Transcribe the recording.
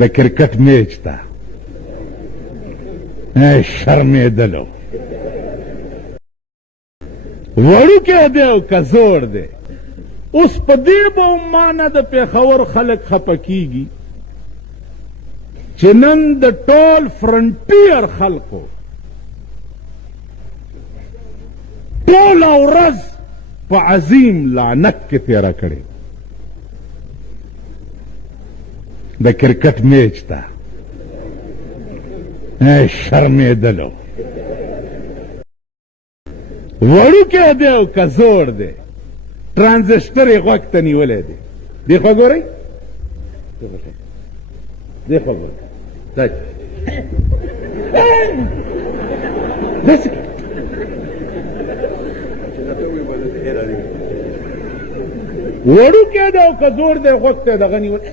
د کرکټ میچ ته شرمېدلو وړوکی دی او که زوړ دی. اوس په دې به مانه د پېښور خلک خفه کېږي چې نن د ټول فرنټیر خلکو ټوله ورځ په عظیم لعنت کې تېره کړې د کرکټ میچ ته شرمېدلو وړوکی دی او که زوړ دی ټرانزسټر یې غوږ ته نیولی دی. دې خوا ګورئ، دې خوا ګورئ، داسې وړوکی دی او که زوړ دی غوږ ته یې دغه نیولی